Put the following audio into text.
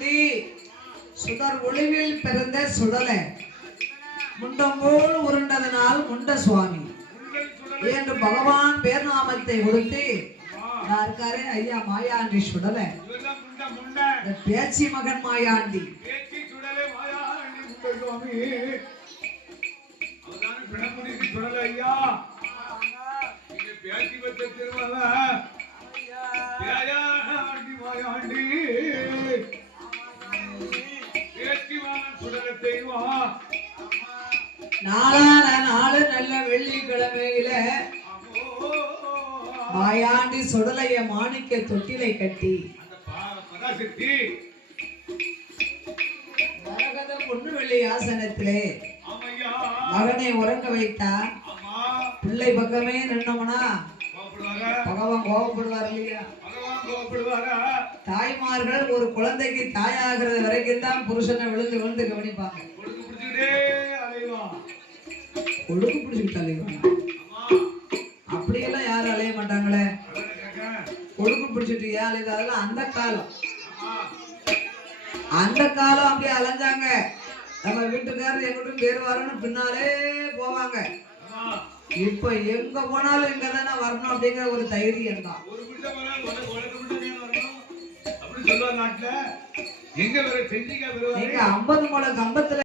மாயாண்டி சுடர் ஒளிவில் பிறந்த சுடலை முண்டம் போல் உருண்டதனால் முண்ட சுவாமி என்று பகவான் பேர் நாமத்தை கொடுத்து இருக்காரு ஐயா மாயாண்டி சுடலை பேச்சி மகன் மாயாண்டி நாளான நாலு நல்ல வெள்ளிக்கிழமையில மாயாண்டி சுடலைய மாணிக்க தொட்டிலை கட்டி மரகத பொண்ணு வெள்ளி ஆசனத்திலே மகனை உறங்க வைத்தா பிள்ளை பக்கமே நின்னோம்னா பகவான் கோபப்படுவார் இல்லையா? தாய்மார்கள் ஒரு குழந்தைக்கு தாயாகிறது வரைக்கும் தான் புருஷனை விழுந்து விழுந்து கவனிப்பாங்க. ஒழுங்கு பிடிச்சுக்கிட்டு அலைவாங்க. அப்படியெல்லாம் யாரும் அலைய மாட்டாங்களே. ஒழுங்கு பிடிச்சிட்டு ஏன் அலையுது? அதெல்லாம் அந்த காலம் அப்படியே அலைஞ்சாங்க. நம்ம வீட்டுக்காரர் எங்கிட்டும் பேர் வரணும் பின்னாலே போவாங்க. இப்ப எங்க போனாலும் இங்க தானே வரணும் அப்படிங்கிற ஒரு தைரியம் தான். நீங்க 50 முழ கம்பத்துல